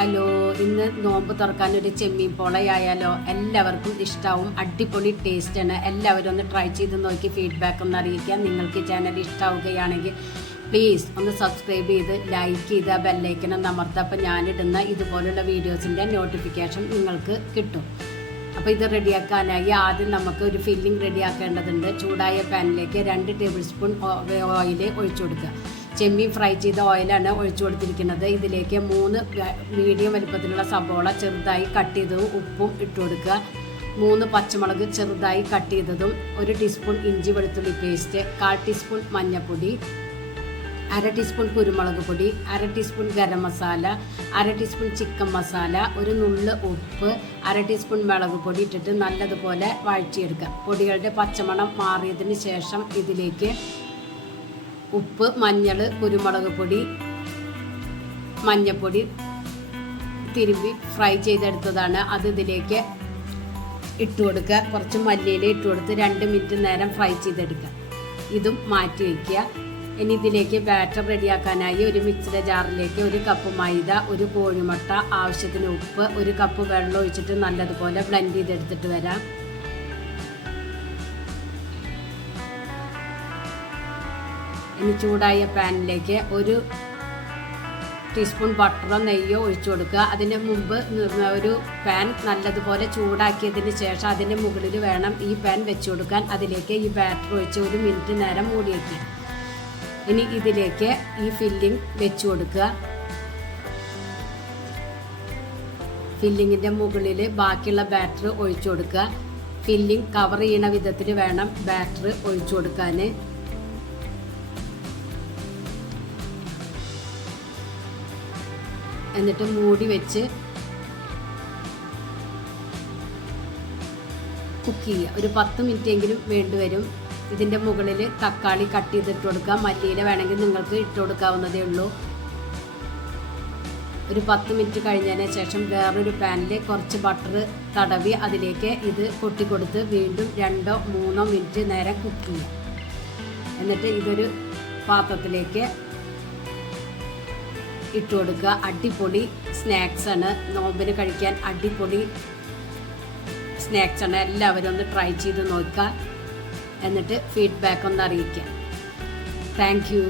Hello, ഇന്ന് നോമ്പ് തുറക്കാൻ ഒരു ചെമ്മീൻ പോളയായാലോ? എല്ലാവർക്കും ഇഷ്ടമാവും. അടിപൊളി ടേസ്റ്റാണ്. എല്ലാവരും ഒന്ന് ട്രൈ ചെയ്ത് നോക്കി ഫീഡ്ബാക്ക് ഒന്ന് അറിയിക്കാം. നിങ്ങൾക്ക് ചാനൽ ഇഷ്ടമാവുകയാണെങ്കിൽ പ്ലീസ് ഒന്ന് സബ്സ്ക്രൈബ് ചെയ്ത് ലൈക്ക് ചെയ്ത് ആ ബെല്ലൈക്കൺ ഒന്ന് അമർത്തുക. അപ്പോൾ ഞാനിടുന്ന ഇതുപോലുള്ള വീഡിയോസിൻ്റെ നോട്ടിഫിക്കേഷൻ നിങ്ങൾക്ക് കിട്ടും. അപ്പോൾ ഇത് റെഡിയാക്കാനായി ആദ്യം നമുക്ക് ഒരു ഫില്ലിംഗ് റെഡിയാക്കേണ്ടതുണ്ട്. ചൂടായ പാനിലേക്ക് 2 ടേബിൾ സ്പൂൺ ഓയിൽ ഒഴിച്ചു കൊടുക്കുക. ചെമ്മീൻ ഫ്രൈ ചെയ്ത ഓയിലാണ് ഒഴിച്ചു കൊടുത്തിരിക്കുന്നത്. ഇതിലേക്ക് 3 മീഡിയം വലിപ്പത്തിലുള്ള സബോള ചെറുതായി കട്ട് ചെയ്തതും ഉപ്പും ഇട്ട് കൊടുക്കുക. 3 പച്ചമുളക് ചെറുതായി കട്ട് ചെയ്തതും 1 ടീസ്പൂൺ ഇഞ്ചി വെളുത്തുള്ളി പേസ്റ്റ്, 1/4 ടീസ്പൂൺ മഞ്ഞൾപ്പൊടി, 1/2 ടീസ്പൂൺ കുരുമുളക് പൊടി, 1/2 teaspoon garam masala, 1/2 teaspoon chicken masala, ഒരു നുള്ള് ഉപ്പ്, 1/2 ടീസ്പൂൺ മുളക് പൊടി ഇട്ടിട്ട് നല്ലതുപോലെ വഴറ്റിയെടുക്കുക. പൊടികളുടെ പച്ചമണം മാറിയതിന് ശേഷം ഇതിലേക്ക് ഉപ്പ്, മഞ്ഞൾ, കുരുമുളക് പൊടി, മഞ്ഞൾപ്പൊടി തിരുമ്പി ഫ്രൈ ചെയ്തെടുത്തതാണ്. അത് ഇതിലേക്ക് ഇട്ട് കൊടുക്കുക. കുറച്ച് മല്ലിയില ഇട്ട് കൊടുത്ത് 2 മിനിറ്റ് നേരം ഫ്രൈ ചെയ്തെടുക്കുക. ഇതും മാറ്റി വയ്ക്കുക. ഇനി ഇതിലേക്ക് ബാറ്റർ റെഡിയാക്കാനായി ഒരു മിക്സിയുടെ ജാറിലേക്ക് 1 കപ്പ് മൈദ, 1 കോഴിമുട്ട, ആവശ്യത്തിന് ഉപ്പ്, 1 കപ്പ് വെള്ളം ഒഴിച്ചിട്ട് നല്ലതുപോലെ ബ്ലെൻഡ് ചെയ്തെടുത്തിട്ട് വരാം. ഇനി ചൂടായ പാനിലേക്ക് 1 ടീസ്പൂൺ ബട്ടറോ നെയ്യോ ഒഴിച്ചു കൊടുക്കുക. അതിന് മുമ്പ് ഒരു പാൻ നല്ലതുപോലെ ചൂടാക്കിയതിന് ശേഷം അതിൻ്റെ മുകളിൽ വേണം ഈ പാൻ വെച്ച് കൊടുക്കാൻ. അതിലേക്ക് ഈ ബാറ്റർ ഒഴിച്ച് 1 മിനിറ്റ് നേരം മൂടി വയ്ക്കുക. ഇനി ഇതിലേക്ക് ഈ ഫില്ലിംഗ് വെച്ച് കൊടുക്കുക. ഫില്ലിങ്ങിൻ്റെ മുകളിൽ ബാക്കിയുള്ള ബാറ്റർ ഒഴിച്ചു കൊടുക്കുക. ഫില്ലിംഗ് കവർ ചെയ്യണ വിധത്തിൽ വേണം ബാറ്റർ ഒഴിച്ചു കൊടുക്കാൻ. എന്നിട്ട് മൂടി വെച്ച് കുക്ക് ചെയ്യുക. ഒരു 10 മിനിറ്റെങ്കിലും വേണ്ടിവരും. ഇതിൻ്റെ മുകളിൽ തക്കാളി കട്ട് ചെയ്തിട്ട് കൊടുക്കുക. മല്ലിയില വേണമെങ്കിൽ നിങ്ങൾക്ക് ഇട്ട് കൊടുക്കാവുന്നതേ ഉള്ളൂ. ഒരു 10 മിനിറ്റ് കഴിഞ്ഞതിന് ശേഷം വേറൊരു പാനിൽ കുറച്ച് ബട്ടർ തടവി അതിലേക്ക് ഇത് കൊട്ടിക്കൊടുത്ത് വീണ്ടും 2-3 മിനിറ്റ് നേരം കുക്ക് ചെയ്യുക. എന്നിട്ട് ഇതൊരു പാത്രത്തിലേക്ക് ഇട്ട് കൊടുക്കുക. അടിപൊളി സ്നാക്സാണ്. നോമ്പിന് കഴിക്കാൻ അടിപൊളി സ്നാക്സാണ്. എല്ലാവരും ഒന്ന് ട്രൈ ചെയ്ത് നോക്കുക. എന്നിട്ട് ഫീഡ്ബാക്ക് ഒന്ന് അറിയിക്കുക. Thank you.